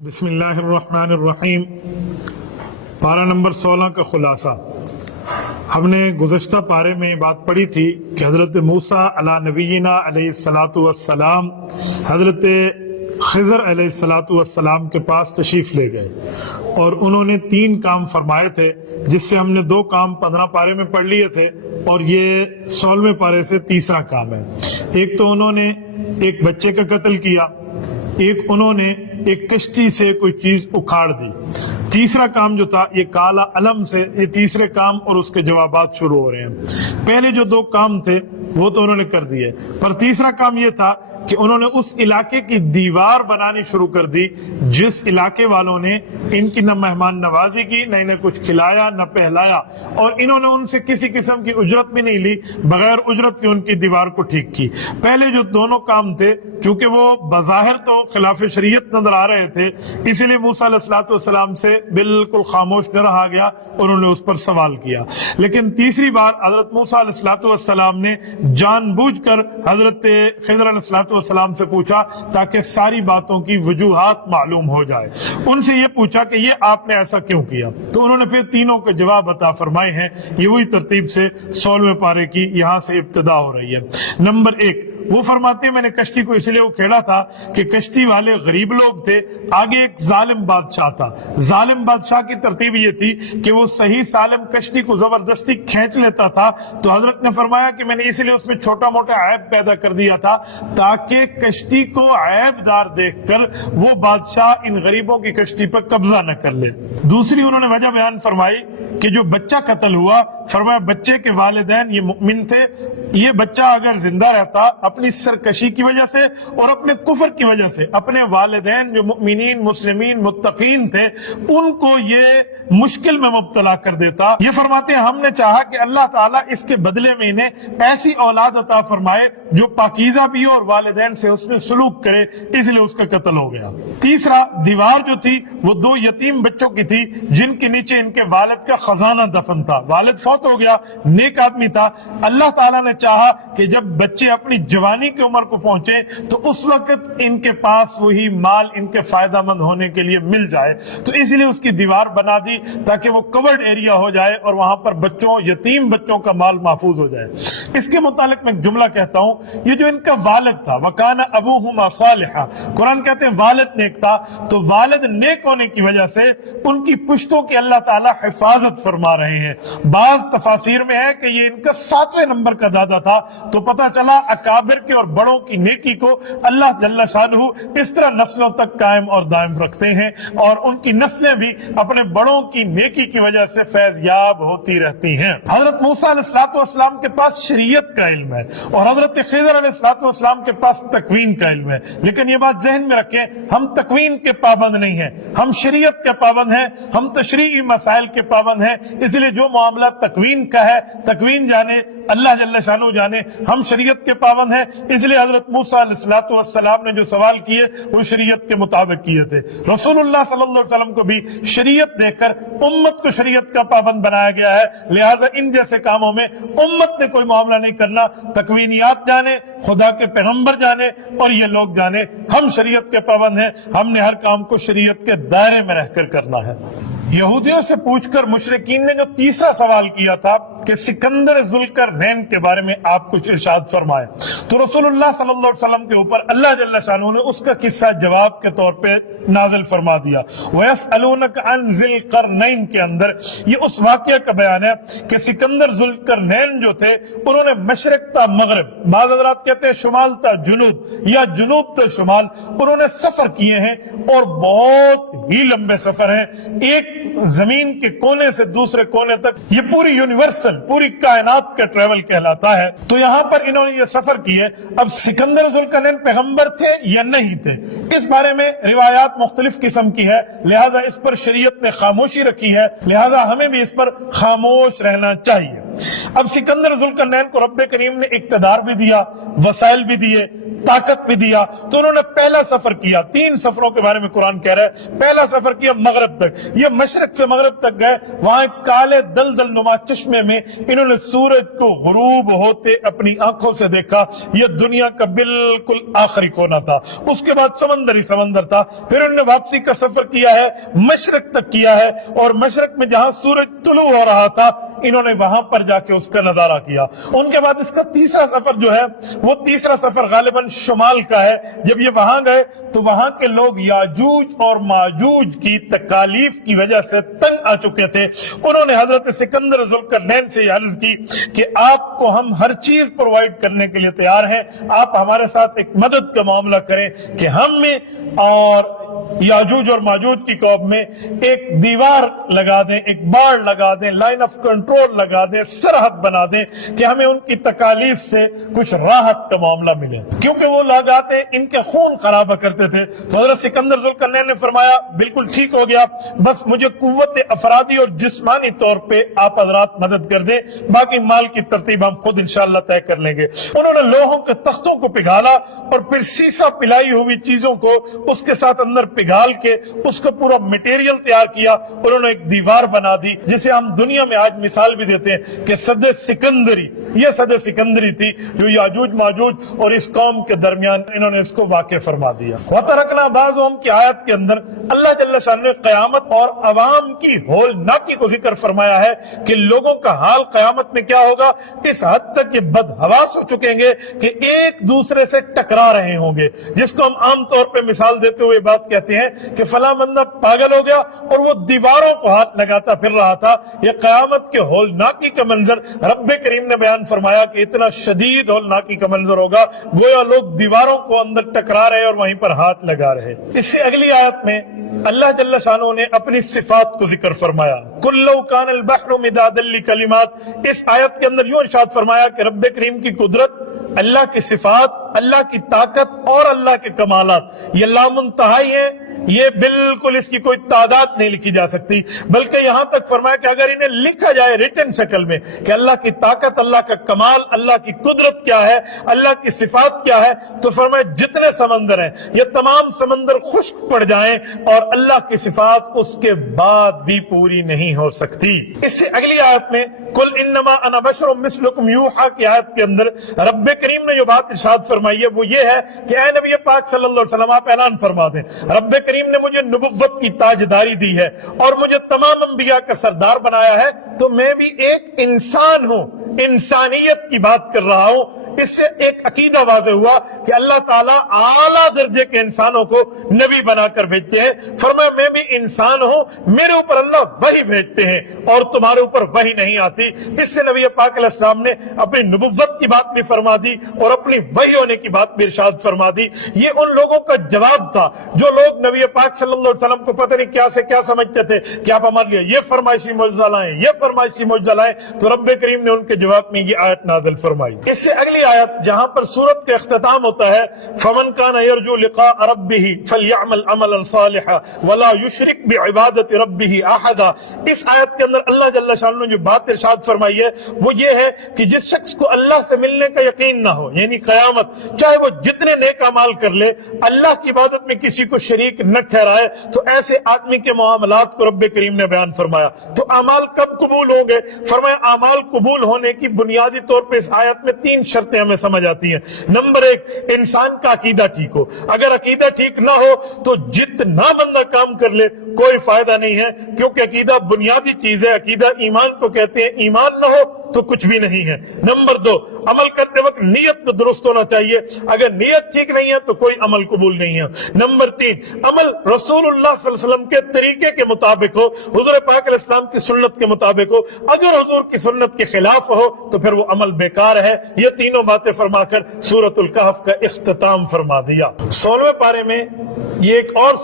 بسم اللہ الرحمن الرحیم۔ پارہ نمبر 16 کا خلاصہ۔ ہم نے گزشتہ پارے میں بات پڑھی تھی کہ حضرت موسیٰ علی نبینا علیہ الصلاۃ والسلام حضرت خضر علیہ السلام کے پاس تشریف لے گئے اور انہوں نے 3 کام فرمائے تھے، جس سے ہم نے 2 کام 15 پارے میں پڑھ لیے تھے اور یہ 16ویں پارے سے تیسرا کام ہے۔ ایک تو انہوں نے ایک بچے کا قتل کیا، ایک انہوں نے ایک کشتی سے کوئی چیز اکھاڑ دی۔ تیسرا کام جو تھا یہ کالا علم سے، یہ تیسرے کام اور اس کے جوابات شروع ہو رہے ہیں۔ پہلے جو 2 کام تھے وہ تو انہوں نے کر دیے، پر تیسرا کام یہ تھا کہ انہوں نے اس علاقے کی دیوار بنانی شروع کر دی جس علاقے والوں نے ان کی نہ مہمان نوازی کی، نہ انہیں کچھ کھلایا نہ پہلایا، اور انہوں نے ان سے کسی قسم کی اجرت بھی نہیں لی، بغیر اجرت کے ان کی دیوار کو ٹھیک کی۔ پہلے جو دونوں کام تھے چونکہ وہ بظاہر تو خلاف شریعت نظر آ رہے تھے، اس لیے موسیٰ علیہ السلام سے بالکل خاموش نہ رہا گیا، انہوں نے اس پر سوال کیا۔ لیکن تیسری بار حضرت موسیٰ علیہ السلام نے جان بوجھ کر حضرت خضر علیہ السلام سے پوچھا تاکہ ساری باتوں کی وجوہات معلوم ہو جائے۔ ان سے یہ پوچھا کہ یہ آپ نے ایسا کیوں کیا، تو انہوں نے پھر تینوں کے جواب عطا فرمائے ہیں۔ یہ وہی ترتیب سے 16ویں پارے کی یہاں سے ابتدا ہو رہی ہے۔ نمبر 1، وہ فرماتے ہیں میں نے کشتی کو اس لیے کھیڑا تھا کہ کشتی والے غریب لوگ تھے، آگے ایک ظالم بادشاہ تھا۔ ظالم بادشاہ کی ترتیب یہ تھی کہ وہ صحیح سالم کشتی کو زبردستی کھینچ لیتا تھا، تو حضرت نے فرمایا کہ میں نے اس لیے اس میں چھوٹا موٹا عیب پیدا کر دیا تھا تاکہ کشتی کو عیب دار دیکھ کر وہ بادشاہ ان غریبوں کی کشتی پر قبضہ نہ کر لے۔ دوسری انہوں نے وجہ بیان فرمائی کہ جو بچہ قتل ہوا، فرمایا بچے کے والدین یہ مؤمن تھے، یہ بچہ اگر زندہ رہتا اپنی سرکشی کی وجہ سے اور اپنے کفر کی وجہ سے اپنے والدین جو مؤمنین مسلمین متقین تھے ان کو یہ مشکل میں مبتلا کر دیتا۔ یہ فرماتے ہیں ہم نے چاہا کہ اللہ تعالیٰ اس کے بدلے میں انہیں ایسی اولاد عطا فرمائے جو پاکیزہ بھی ہو اور والدین سے اس نے سلوک کرے، اس لیے اس کا قتل ہو گیا۔ تیسرا، دیوار جو تھی وہ 2 یتیم بچوں کی تھی جن کے نیچے ان کے والد کا خزانہ دفن تھا۔ والد فوت ہو گیا، نیک آدمی تھا۔ اللہ تعالیٰ نے چاہا کہ جب بچے اپنی جوانی کی عمر کو پہنچے تو اس وقت ان کے پاس وہی مال ان کے فائدہ مند ہونے کے لیے مل جائے، تو اس لیے اس کی دیوار بنا دی تاکہ وہ کورڈ ایریا ہو جائے اور وہاں پر یتیم بچوں کا مال محفوظ ہو جائے۔ اس کے متعلق میں ایک جملہ کہتا ہوں، یہ جو ان کا والد تھا وَكَانَ أَبُوهُمَا صَالِحًا، قرآن کہتے ہیں والد نیک تھا، تو والد نیک ہونے کی وجہ سے ان کی پشتوں کی اللہ تعالیٰ حفاظت فرما رہے ہیں۔ بعض تفاسیر میں ہے کہ یہ ان کا 7ویں نمبر کا دادا تھا، تو پتہ چلا اکابر کے اور بڑوں کی نیکی کو اللہ جل شانہ اس طرح نسلوں تک قائم اور دائم رکھتے ہیں، اور ان کی نسلیں بھی اپنے بڑوں کی نیکی کی وجہ سے فیض یاب ہوتی رہتی ہیں۔ حضرت موسیٰ علیہ السلام کے پاس شریعت کا علم ہے اور حضرت خضر علیہ السلام کے پاس تکوین کا علم ہے، لیکن یہ بات ذہن میں رکھیں ہم تکوین کے پابند نہیں ہیں، ہم شریعت کے پابند ہیں، ہم تشریعی مسائل کے پابند ہیں۔ اس لیے جو معاملہ تکوین کا ہے تکوین جانے، اللہ جل شانہ جانے، ہم شریعت کے پابند ہیں۔ اس لیے حضرت موسیٰ علیہ السلام نے جو سوال کیے وہ شریعت کے مطابق کیے تھے۔ رسول اللہ صلی اللہ علیہ وسلم کو بھی شریعت دے کر امت کو شریعت کا پابند بنایا گیا ہے، لہٰذا ان جیسے کاموں میں امت نے کوئی معاملہ نہیں کرنا۔ تکوینیات جانے، خدا کے پیغمبر جانے اور یہ لوگ جانے، ہم شریعت کے پابند ہیں، ہم نے ہر کام کو شریعت کے دائرے میں رہ کر کرنا ہے۔ یہودیوں سے پوچھ کر مشرکین نے جو تیسرا سوال کیا تھا کہ سکندر ذوالقرنین کے بارے میں آپ کچھ ارشاد فرمائے، تو رسول اللہ صلی اللہ علیہ وسلم کے اوپر اللہ جل شانہ نے اس کا قصہ جواب کے طور پہ نازل فرما دیا۔ وَيَسْأَلُونَكَ عَنْ ذِي الْقَرْنَيْنِ کے اندر یہ اس واقعہ کا بیان ہے کہ سکندر ذوالقرنین جو تھے انہوں نے مشرق تا مغرب، بعض حضرات کہتے ہیں شمال تا جنوب یا جنوب تا شمال، انہوں نے سفر کیے ہیں اور بہت ہی لمبے سفر ہیں، ایک زمین کے کونے سے دوسرے کونے تک، یہ پوری یونیورسل پوری کائنات کا ٹریول کہلاتا ہے۔ تو یہاں پر انہوں نے یہ سفر کیے۔ اب سکندر ذوالقرنین پیغمبر تھے یا نہیں تھے، اس بارے میں روایات مختلف قسم کی ہے، لہٰذا اس پر شریعت نے خاموشی رکھی ہے، لہٰذا ہمیں بھی اس پر خاموش رہنا چاہیے۔ اب سکندر ذوالقرنین کو رب کریم نے اقتدار بھی دیا، وسائل بھی دیے، طاقت بھی دیا، تو انہوں نے پہلا سفر کیا۔ 3 سفروں کے بارے میں قرآن کہہ رہا ہے۔ پہلا سفر کیا مغرب تک، یہ مشرق سے مغرب تک گئے، وہاں ایک کالے دلدل نما چشمے میں انہوں نے سورج کو غروب ہوتے اپنی آنکھوں سے دیکھا۔ یہ دنیا کا بالکل آخری کونا تھا، اس کے بعد سمندر ہی سمندر تھا۔ پھر انہوں نے واپسی کا سفر کیا ہے، مشرق تک کیا ہے، اور مشرق میں جہاں سورج طلوع ہو رہا تھا انہوں نے وہاں پر جا کے اس کا نظارہ کیا۔ ان کے بعد اس کا تیسرا سفر جو ہے وہ تیسرا سفر غالباً شمال کا ہے۔ جب یہ وہاں گئے تو وہاں کے لوگ یاجوج اور ماجوج کی تکالیف کی وجہ سے تنگ آ چکے تھے۔ انہوں نے حضرت سکندر ذوالقرنین سے یہ عرض کی کہ آپ کو ہم ہر چیز پرووائڈ کرنے کے لیے تیار ہیں، آپ ہمارے ساتھ ایک مدد کا معاملہ کریں کہ ہم میں اور یاجوج اور ماجوج کی قوم میں ایک دیوار لگا دیں، ایک باڑ لگا دیں، لائن آف کنٹرول لگا دیں، سرحد بنا دیں کہ ہمیں ان کی تکالیف سے کچھ راحت کا معاملہ ملے، کیونکہ وہ لوگ آتے ان کے خون خرابہ کرتے تھے۔ تو حضرت سکندر ذوالقرنین نے فرمایا بالکل ٹھیک ہو گیا، بس مجھے قوت افرادی اور جسمانی طور پہ آپ حضرات مدد کر دیں، باقی مال کی ترتیب ہم خود انشاءاللہ طے کر لیں گے۔ انہوں نے لوہوں کے تختوں کو پگھالا اور پھر سیسا پلائی ہوئی چیزوں کو اس کے ساتھ اندر پگھال کے اس کا پورا مٹیریل تیار کیا، انہوں نے ایک دیوار بنا دی جسے ہم دنیا میں آج مثال بھی دیتے ہیں کہ سد سکندری، یہ سد سکندری تھی جو یاجوج ماجوج اور اس قوم کے درمیان انہوں نے اس کو واقع فرما دیا۔ وَتَرَكْنَا بَعْضُهُمْ کی آیت کے اندر اللہ جل شانہ نے قیامت اور عوام کی ہولناکی کو ذکر فرمایا ہے کہ لوگوں کا حال قیامت میں کیا ہوگا، اس حد تک کہ بدحواس ہو چکیں گے کہ ایک دوسرے سے ٹکرا رہے ہوں گے، جس کو ہم عام طور پہ مثال دیتے ہوئے بات کہتے ہیں کہ فلاں بندہ پاگل ہو گیا اور وہ دیواروں کو ہاتھ لگاتا پھر رہا تھا۔ یہ قیامت کے ہولناکی کا منظر رب کریم نے بیان فرمایا کہ اتنا شدید ہولناکی کا منظر ہوگا، گویا لوگ دیواروں کو اندر ٹکرا رہے اور وہیں پر ہاتھ لگا رہے۔ اس سے اگلی آیت میں اللہ جل شانہ نے اپنی صفات کو ذکر فرمایا، قُل لَوْ كَانَ الْبَحْرُ مِدَادًا لِكَلِمَاتِ۔ اس آیت کے اندر یوں ارشاد فرمایا کہ رب کریم کی قدرت، اللہ کی صفات، اللہ کی طاقت اور اللہ کے کمالات یہ لامنتہائی ہیں، یہ بالکل اس کی کوئی تعداد نہیں لکھی جا سکتی، بلکہ یہاں تک فرمایا کہ اگر انہیں لکھا جائے ریٹن شکل میں کہ اللہ کی طاقت، اللہ کا کمال، اللہ کی قدرت کیا ہے، اللہ کی صفات کیا ہے، تو فرمایا جتنے سمندر ہیں یہ تمام سمندر خشک پڑ جائیں اور اللہ کی صفات اس کے بعد بھی پوری نہیں ہو سکتی۔ اس سے اگلی آیت میں قُلْ إِنَّمَا أَنَا بَشَرٌ مِثْلُكُمْ يُوحَىٰ کی آیت کے اندر رب کریم نے جو بات ارشاد فرمائی ہے وہ یہ ہے کہ اے نبی پاک صلی اللہ علیہ وسلم آپ اعلان فرما دیں، رب کریم نے مجھے نبوت کی تاجداری دی ہے اور مجھے تمام انبیاء کا سردار بنایا ہے، تو میں بھی ایک انسان ہوں، انسانیت کی بات کر رہا ہوں۔ اس سے ایک عقیدہ واضح ہوا کہ اللہ تعالیٰ اعلیٰ درجے کے انسانوں کو نبی بنا کر بھیجتے ہیں۔ فرمایا میں بھی انسان ہوں، میرے اوپر اللہ وحی بھیجتے ہیں اور تمہارے اوپر وحی نہیں آتی۔ اس سے نبی پاک علیہ السلام نے اپنی نبوت کی بات بھی فرما دی اور اپنی وحی ہونے کی بات بھی ارشاد فرما دی۔ یہ ان لوگوں کا جواب تھا جو لوگ نبی پاک صلی اللہ علیہ وسلم کو پتہ نہیں کیا سے کیا سمجھتے تھے کہ آپ ہمارے لیے یہ فرمائشی معجزہ لائیں، یہ فرمائشی معجزہ لائیں، تو رب کریم نے ان کے جواب میں یہ آیت نازل فرمائی۔ اس سے اگلی آیت جہاں پر سورت کا اختتام ہوتا ہے فَمَنْ كَانَ يَرْجُو لِقَاءَ رَبِّهِ فَلْيَعْمَلْ عَمَلًا صَالِحًا وَلَا يُشْرِكْ بِعِبَادَةِ رَبِّهِ أَحَدًا۔ اس آیت کے اندر اللہ جل شانہ نے جو بات ارشاد فرمائی ہے وہ یہ ہے کہ جس شخص کو اللہ سے ملنے کا یقین نہ ہو، یعنی قیامت، چاہے وہ جتنے نیک اعمال کر لے، اللہ کی عبادت میں کسی کو شریک نہ ٹھہرائے، تو ایسے آدمی کے معاملات کو رب کریم نے بیان فرمایا۔ تو اعمال کب قبول ہوں گے؟ فرمایا اعمال قبول ہونے کی بنیادی طور پہ اس آیت میں 3 شرطیں ہمیں سمجھ آتی ہیں۔ نمبر 1، انسان کا عقیدہ ٹھیک ہو۔ اگر عقیدہ ٹھیک نہ ہو تو جتنا بندہ کام کر لے کوئی فائدہ نہیں ہے، کیونکہ عقیدہ بنیادی چیز ہے، عقیدہ ایمان کو کہتے ہیں، ایمان نہ ہو تو کچھ بھی نہیں ہے۔ نمبر 2، عمل کرتے وقت نیت کو درست ہونا چاہیے، اگر نیت ٹھیک نہیں ہے تو کوئی عمل قبول نہیں ہے۔ نمبر 3، عمل رسول اللہ صلی اللہ علیہ وسلم کے طریقے کے مطابق ہو، حضور پاک علیہ السلام کی سنت کے مطابق ہو، اگر حضور کی سنت کے خلاف ہو تو پھر وہ عمل بیکار ہے۔ یہ تینوں باتیں فرما کر سورۃ الکہف کا اختتام فرما دیا۔ 16ویں پارے میں یہ ایک اور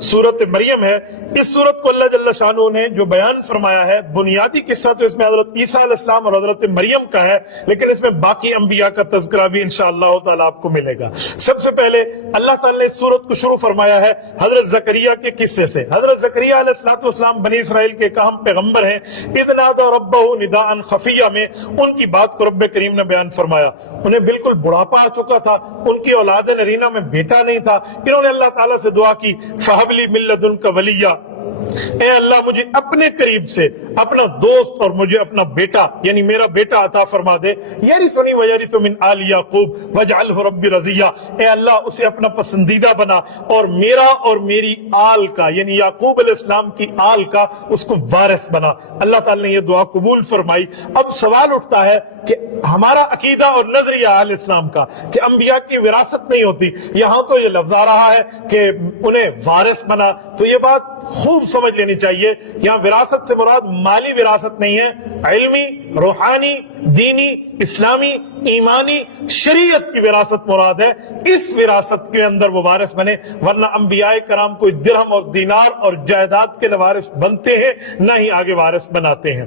سورت مریم ہے۔ اس سورت کو اللہ جل شانہ نے جو بیان فرمایا ہے، بنیادی قصہ تو اس میں حضرت عیسیٰ علیہ السلام اور حضرت مریم کا ہے، لیکن اس میں باقی انبیاء کا تذکرہ بھی انشاءاللہ تعالیٰ آپ کو ملے گا۔ سب سے پہلے اللہ تعالیٰ نے اس سورت کو شروع فرمایا ہے حضرت زکریا کے قصے سے۔ حضرت زکریا علیہ السلام بنی اسرائیل کے ایک اہم پیغمبر ہیں۔ اذ نادى ربہ نداء خفیہ میں ان کی بات کو رب کریم نے بیان فرمایا۔ انہیں بالکل بڑھاپا آ چکا تھا، ان کی اولاد نرینہ میں بیٹا نہیں تھا، انہوں نے اللہ تعالیٰ سے دعا کی فَهَبْ لِي مِن لَّدُنْكَ وَلِيًّا، اے اللہ مجھے اپنے قریب سے اپنا دوست اور مجھے اپنا بیٹا یعنی میرا بیٹا عطا فرما دے، یرثنی ویرث من آل یعقوب واجعلہ ربی رضیہ، اے اللہ اسے اپنا پسندیدہ بنا اور میرا اور میری آل کا یعنی یعقوب علیہ السلام کی آل کا اس کو وارث بنا۔ اللہ تعالیٰ نے یہ دعا قبول فرمائی۔ اب سوال اٹھتا ہے کہ ہمارا عقیدہ اور نظریہ اہل اسلام کا کہ انبیاء کی وراثت نہیں ہوتی، یہاں تو یہ لفظ آ رہا ہے کہ انہیں وارث بنا، تو یہ بات خوب سمجھ لینی چاہیے، یہاں وراثت سے مراد مالی وراثت نہیں ہے، علمی، روحانی، دینی، اسلامی، ایمانی، شریعت کی وراثت مراد ہے۔ اس وراثت کے اندر وہ وارث بنے، ورنہ انبیاء کرام کوئی درہم اور دینار اور جائیداد کے وارث بنتے ہیں نہ ہی آگے وارث بناتے ہیں۔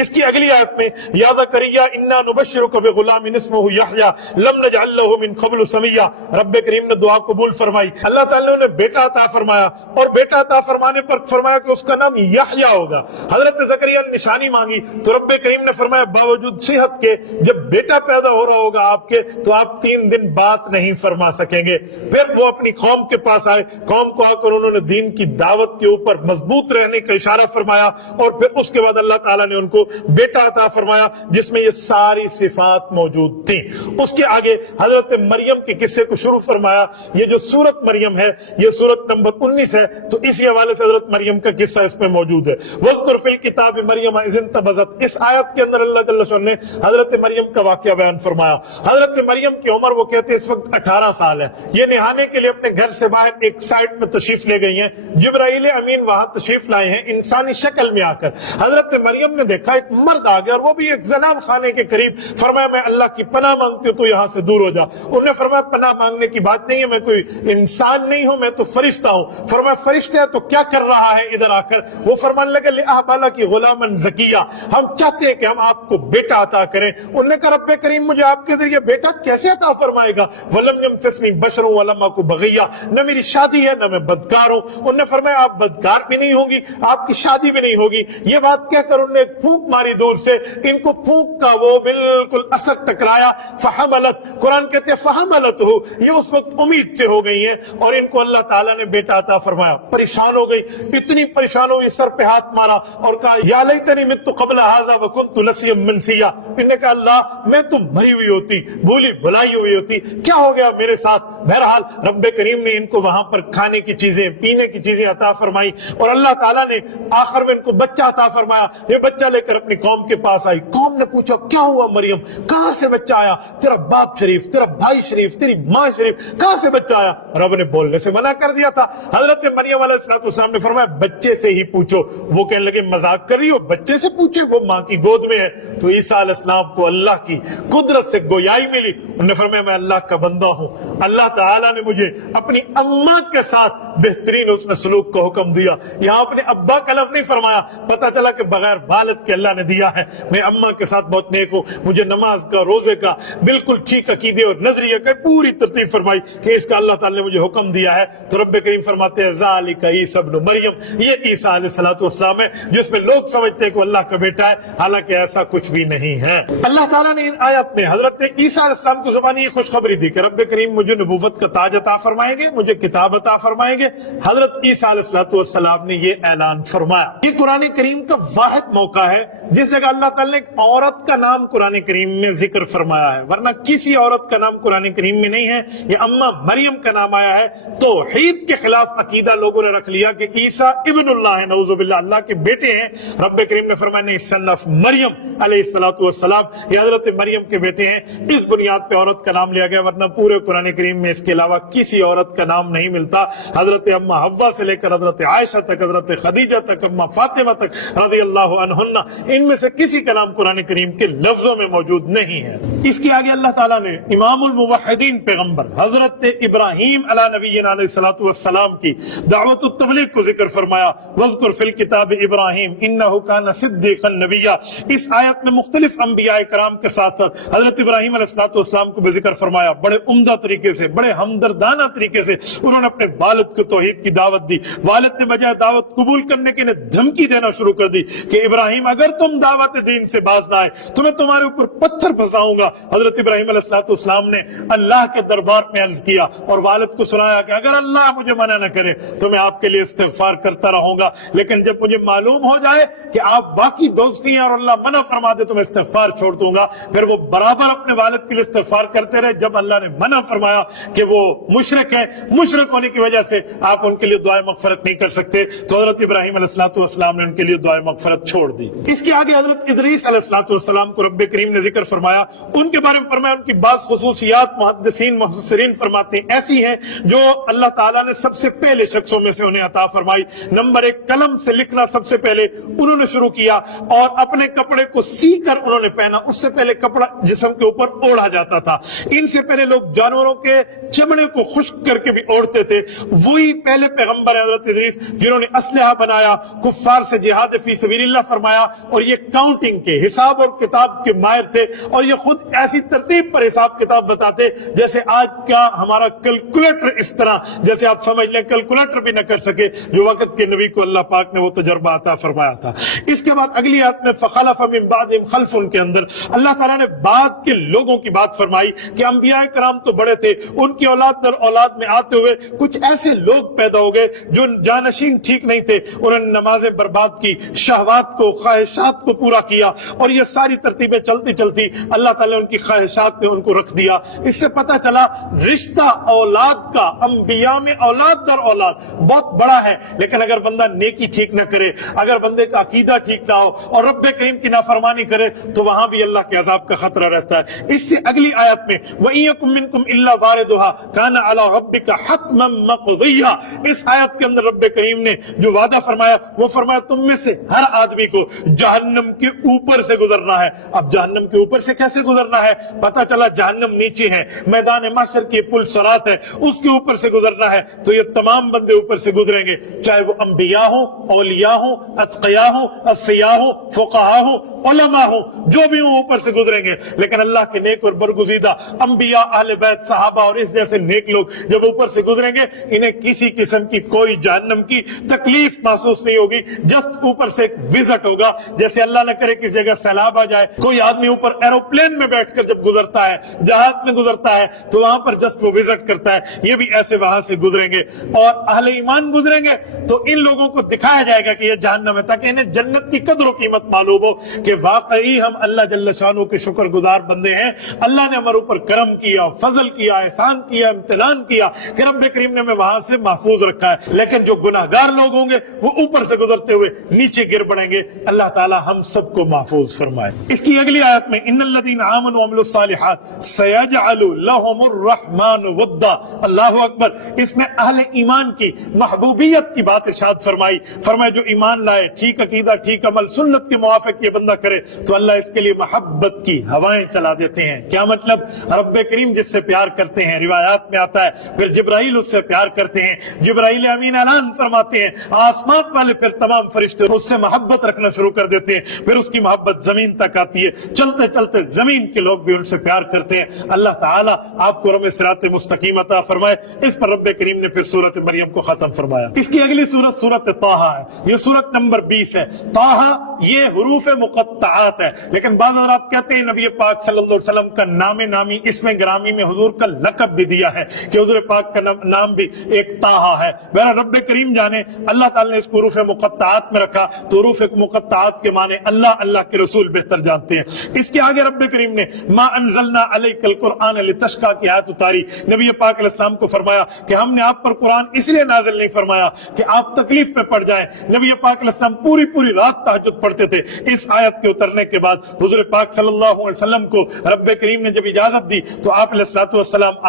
اس کی اگلی آیت میں یا زکریا انا نبشرک بغلام اسمہ یحییٰ لم نجعل لہ من قبل سمیہ، رب کریم نے دعا قبول فرمائی، اللہ تعالیٰ نے انہیں بیٹا عطا فرمایا اور بیٹا عطا فرمانے پر فرمایا کہ اس کا نام یحییٰ ہوگا۔ حضرت زکریا نے نشانی مانگی تو رب کریم نے فرمایا باوجود صحت کے جب بیٹا پیدا ہو رہا ہوگا آپ کے تو آپ 3 دن بات نہیں فرما سکیں گے۔ پھر وہ اپنی قوم کے پاس آئے، قوم کو آ کر انہوں نے دین کی دعوت کے اوپر مضبوط رہنے کا اشارہ فرمایا اور پھر اس کے بعد اللہ تعالیٰ نے ان کو بیٹا عطا فرمایا جس میں یہ ساری صفات موجود تھیں۔ اس کے آگے حضرت مریم کے قصے کو شروع فرمایا۔ یہ جو سورت مریم ہے یہ سورت نمبر 19 ہے، تو اسی حوالے سے حضرت مریم کا قصہ اس میں موجود ہے۔ وَاذْكُرْ فِي الْكِتَابِ مَرْيَمَ إِذِ انتبذت، اس آیت کے اندر اللہ جل شانہ نے حضرت مریم کا واقعہ بیان فرمایا۔ حضرت مریم کی عمر وہ کہتے ہیں اس وقت 18 سال ہے۔ یہ نہانے کے لیے اپنے گھر سے باہر ایک سائٹ میں تشریف لے گئی ہیں، جبرائیل امین وہاں تشریف لائے ہیں انسانی شکل میں آ کر۔ حضرت مریم نے دیکھا ایک مرد آ گیا اور وہ بھی ایک زنان خانے کے قریب، فرمایا میں اللہ کی پناہ مانگتی ہوں تو یہاں سے دور ہو جا۔ انہوں نے فرمایا پناہ مانگنے کی بات نہیں ہے، میں کوئی انسان نہیں ہوں، میں تو فرشتہ ہوں۔ فرمایا فرشتہ ہے تو کیا کر رہا ہے ادھر آ کر؟ وہ فرمانے لگے لِأَهْبَ لَكِ غُلَامًا زَكِيًّا، ہم چاہتے ہیں کہ ہم آپ کو بیٹا عطا کریں۔ انہوں نے کہا رب کریم مجھے آپ کے ذریعے بیٹا کیسے عطا فرمائے گا؟ وَلَمْ يَمْسَسْنِي بَشَرٌ وَلَمْ أَكُ بَغِيًّا، نہ میری شادی ہے نہ میں بدکار ہوں۔ انہوں نے فرمایا آپ بدکار بھی نہیں ہوگی، آپ کی شادی بھی نہیں ہوگی۔ یہ بات کہہ کر انہوں نے پھونک ماری دور سے، ان کو پھونک کا وہ بالکل اثر ٹکرایا۔ فحملت، قرآن کہتے ہیں فحملتہ، یہ اس وقت امید سے ہو گئی ہیں اور ان کو اللہ تعالیٰ نے بیٹا عطا فرمایا۔ پریشان ہو گئی، اتنی پریشان ہوئی سر پہ ہاتھ مارا اور کہا یا لیتنی مت قبل ھذا وکنت نسیا منسیا، انہوں نے کہا اللہ میں تو مری ہوئی ہوتی، بھولی بھلائی ہوئی ہوتی، کیا ہو گیا میرے ساتھ؟ بہرحال رب کریم نے ان کو وہاں پر کھانے کی چیزیں پینے کی چیزیں عطا فرمائی اور اللہ تعالیٰ نے آخر میں ان کو بچہ عطا فرمایا۔ یہ بچہ لے کر اپنی قوم کے پاس آئی، قوم نے پوچھا کیا ہوا مریم، کہاں سے بچہ آیا؟ تیرا باپ شریف، تیرا بھائی شریف، تیری ماں شریف، کہاں سے بچہ آیا؟ رب نے بولنے سے منع کر دیا تھا۔ حضرت مریم علیہ السلام نے فرمایا بچے سے ہی پوچھو۔ وہ کہنے لگے مذاق کر رہی ہو، بچے سے پوچھے، وہ ماں کی گود میں ہے۔ تو عیسیٰ علیہ السلام کو اللہ کی قدرت سے گویائی ملی، انہوں نے فرمایا میں اللہ کا بندہ ہوں، اللہ تعالیٰ نے مجھے اپنی اماں کے ساتھ بہترین اس میں سلوک کا حکم دیا۔ یہاں اپنے ابا کا لفظ نہیں فرمایا، پتہ چلا کہ بغیر والد کے اللہ نے دیا ہے۔ میں اماں کے ساتھ بہت نیک ہوں، مجھے نماز کا، روزے کا بالکل ٹھیک عقیدے اور نظریے کا پوری ترتیب فرمائی کہ اس کا اللہ تعالیٰ نے مجھے حکم دیا ہے۔ تو رب کریم فرماتے ہیں ذالک عیسیٰ ابن مریم، یہ عیسیٰ علیہ السلام ہے جس میں لوگ سمجھتے ہیں کہ اللہ کا بیٹا ہے، حالانکہ ایسا کچھ بھی نہیں ہے۔ اللہ تعالیٰ نے ان آیات میں حضرت عیسیٰ علیہ السلام کو زبانی یہ خوشخبری دی کہ رب کریم مجھے نبوت کا تاج عطا فرمائیں گے، مجھے کتاب عطا فرمائیں گے۔ حضرت عیسیٰ علیہ السلام نے یہ اعلان فرمایا۔ یہ قرآن کریم کا واحد موقع ہے جس جگہ اللہ تعالیٰ نے ایک عورت کا نام قرآن کریم میں ذکر فرمایا ہے، ورنہ کسی عورت کا نام قرآن کریم میں نہیں ہے۔ یہ اماں مریم کا نام آیا ہے۔ توحید کے خلاف عقیدہ لوگوں نے رکھ لیا کہ عیسیٰ ابن اللہ ہے، نعوذ باللہ اللہ کے بیٹے ہیں۔ رب کریم نے فرمایا نہیں، صن آف مریم علیہ السلام، یہ حضرت مریم کے بیٹے ہیں۔ اس بنیاد پہ عورت کا نام لیا گیا، ورنہ پورے قرآن کریم میں اس کے علاوہ کسی عورت کا نام نہیں ملتا. حضرت اما حوا سے لے کر حضرت عائشہ تک، حضرت خدیجہ تک، اما فاطمہ تک رضی اللہ عنہن، ان میں سے کسی کا نام قرآن کریم کے لفظوں میں موجود نہیں ہے. اس کے آگے اللہ تعالیٰ نے امام الموحدین پیغمبر حضرت ابراہیم علیہ نبینا علیہ الصلوۃ والسلام کی دعوت التبلیغ کو ذکر فرمایا. وذکر فی الکتاب ابراہیم انہ کان صدیقا نبیا. اس آیت میں مختلف انبیاء کرام کے ساتھ ساتھ حضرت ابراہیم علیہ الصلوۃ والسلام کو بھی ذکر فرمایا. بڑے عمدہ طریقے سے، بڑے ہمدردانہ طریقے سے انہوں نے اپنے والد کو توحید کی دعوت دی. والد نے بجائے دعوت قبول کرنے کے انہیں دھمکی دینا شروع کر دی کہ ابراہیم اگر تم دعوت دین سے باز نہ آئے تو میں تمہارے اوپر پتھر پھنساؤں گا. حضرت ابراہیم علیہ الصلوۃ والسلام نے اللہ کے دربار میں عرض کیا اور والد کو سنایا کہ اگر اللہ مجھے منع نہ کرے تو میں آپ کے لیے استغفار کرتا رہوں گا، لیکن جب مجھے معلوم ہو جائے کہ آپ واقعی دوست نہیں ہیں اور اللہ منع فرما دے تو میں استغفار چھوڑ دوں گا. پھر وہ برابر اپنے والد کے لیے استغفار کرتے رہے. جب اللہ نے منع فرمایا کہ وہ مشرک ہے، مشرک ہونے کی وجہ سے آپ ان کے لیے دعائے مغفرت نہیں کر سکتے، تو حضرت ابراہیم علیہ الصلوۃ والسلام نے ان کے لیے دعائے مغفرت چھوڑ دی. اس کے آگے حضرت ادریس علیہ الصلوۃ والسلام کو رب کریم نے ذکر فرمایا. ان کے بارے میں فرمایا ان کی بعض خصوصیات محدثین مفسرین فرماتے ہیں ایسی ہیں جو اللہ تعالیٰ نے سب سے پہلے شخصوں میں سے انہیں عطا فرمائی. نمبر ایک، قلم سے لکھنا سب سے پہلے انہوں نے شروع کیا اور اپنے کپڑے کو سی کر انہوں نے پہنا. اس سے پہلے کپڑا جسم کے اوپر اوڑھا جاتا تھا. ان سے پہلے لوگ جانوروں کے چمڑے کو خشک کر کے بھی اوڑھتے تھے. وہی پہلے پیغمبر حضرت ادریس جنہوں نے اسلحہ بنایا، کفار سے جہاد فی سبیل اللہ فرمایا، اور یہ کاؤنٹنگ کے، حساب اور کتاب کے ماہر تھے، اور یہ خود ایسی ترتیب پر حساب کتاب بتاتے جیسے آج کا ہمارا کیلکولیٹر. اس طرح جیسے آپ سمجھ لیں کیلکولیٹر بھی نہ کر سکے جو وقت کے نبی کو اللہ پاک نے وہ تجربہ عطا فرمایا تھا. اس کے بعد اگلی آیت میں فخلف من بعدہم خلف کے اندر اللہ تعالیٰ نے بعد کے لوگوں کی بات فرمائی کہ انبیاء کرام تو بڑے تھے، ان کی اولاد در اولاد میں آتے ہوئے کچھ ایسے لوگ پیدا ہو گئے جو جانشین ٹھیک نہیں تھے. انہوں نے نمازیں برباد کی، شہوات کو، خواہشات کو پورا کیا، اور یہ ساری ترتیبیں چلتی چلتی اللہ تعالیٰ نے ان کی خواہشات میں ان کو رکھ دیا. اس سے پتہ چلا رشتہ اولاد کا انبیاء میں اولاد در اولاد بہت بڑا ہے، لیکن اگر بندہ نیکی ٹھیک نہ کرے، اگر بندے کا عقیدہ ٹھیک نہ ہو اور رب کریم کی نافرمانی کرے تو وہاں بھی اللہ کے عذاب کا خطرہ رہتا ہے. اس سے اگلی آیت میں وَإِن يَكُن مِّنكُمْ إِلَّا وَارِدُهَا كَانَ عَلَىٰ رَبِّكَ حَتْمًا مَّقْضِيًّا. اس آیت کے اندر رب کریم نے جو وعدہ فرمایا وہ فرمایا تم میں سے ہر آدمی کو جہنم کے اوپر سے گزرنا ہے. اب جہنم کے اوپر سے کیسے گزرنا ہے؟ پتہ چلا جہنم نیچے ہے، میدان محشر کی پل صراط ہے، اس کے اوپر سے گزرنا ہے. تو یہ تمام بندے اوپر سے گزریں گے، چاہے وہ انبیاء ہوں، اولیاء ہوں، اتقیاء ہوں، اصفیاء ہوں، فقہاء ہوں، علماء ہوں، جو بھی ہوں اوپر سے گزریں گے. لیکن اللہ کے نیک اور برگزیدہ انبیاء، اہل بیت، صحابہ اور اس جیسے نیک لوگ جب اوپر سے گزریں گے انہیں کسی قسم کی کوئی جہنم کی تکلیف محسوس نہیں ہوگی. جسٹ اوپر سے ایک وزٹ ہوگا، جیسے اللہ نہ کرے کسی جگہ سیلاب آ جائے، کوئی آدمی اوپر ایروپلین میں بیٹھ کر جب گزرتا ہے، جہاز میں گزرتا ہے تو وہاں پر جسٹ وہ وزٹ کرتا ہے. یہ بھی ایسے وہاں سے گزریں گے، اور اہل ایمان گزریں گے تو ان لوگوں کو دکھایا جائے گا کہ یہ جہنم ہے، تاکہ انہیں جنت کی قدر و قیمت معلوم ہو کہ واقعی ہم اللہ جل شانہ کے شکر گزار بندے ہیں. اللہ نے ہمارے اوپر کرم کیا، فضل کیا، احسان کیا، امتنان کیا کہ رب کریم نے ہمیں وہاں سے محفوظ رکھا ہے. لیکن جو گناہگار لوگ ہوں گے وہ اوپر سے گزرتے ہوئے نیچے گر پڑیں گے. اللہ تعالی ہم سب کو محفوظ فرمائے. اس کی اگلی آیت میں ان الذین آمنوا وعملوا الصالحات سیجعل لهم الرحمن ودا. اللہ اکبر. اس میں اہل ایمان کی محبوبیت کی بات ارشاد فرمائی. فرمایا جو ایمان لائے، ٹھیک عقیدہ، ٹھیک عمل، سنت کے موافق یہ بندہ کرے تو اللہ اس کے لیے محبت کی ہوائیں چلا دیتے ہیں. کیا مطلب؟ رب کریم جس سے پیار کرتے ہیں، روایات میں آتا ہے پھر جبرائیل اس سے پیار کرتے ہیں، جبرائیل امین اعلان فرماتے ہیں، آسمان والے پھر تمام فرشتے اس سے محبت رکھنا شروع کر دیتے ہیں، پھر اس کی محبت زمین تک آتی ہے، چلتے چلتے زمین کے لوگ بھی ان سے پیار کرتے ہیں. اللہ تعالیٰ آپ کو رم صراط مستقیم عطا فرمائے. اس پر رب کریم نے پھر سورت مریم کو ختم فرمایا. اس کی اگلی سورت سورت طٰہٰ ہے. یہ سورت نمبر 20 ہے. طٰہٰ یہ حروف مقطعات ہے، لیکن بعض حضرات کہتے ہیں نبی پاک صلی اللہ علیہ وسلم کا نام نامی اسم گرامی میں حضور کا لقب بھی دیا ہے کہ حضور پاک کا نام بھی ایک طٰہٰ ہے. بہرحال رب کریم جانے اللہ تعالیٰ نے اس کو حروف مقطعات میں رکھا تو حروف مقطعات کے معنی اللہ کے رسول بہتر جانتے ہیں. اس کے آگے رب کریم نے ما انزلنا علیک القرآن لتشقیٰ کی آیت اتاری. نبی پاک علیہ السلام کو فرمایا کہ ہم نے آپ پر قرآن اس لیے نازل نہیں فرمایا کہ آپ تکلیف میں پڑ جائیں. نبی پاک علیہ السلام پوری رات تہجد پڑھتے تھے. اس آیت کے اترنے کے بعد حضور پاک صلی اللہ علیہ وسلم کو رب کریم نے جب اجازت دی تو آپ علیہ الصلوۃ والسلام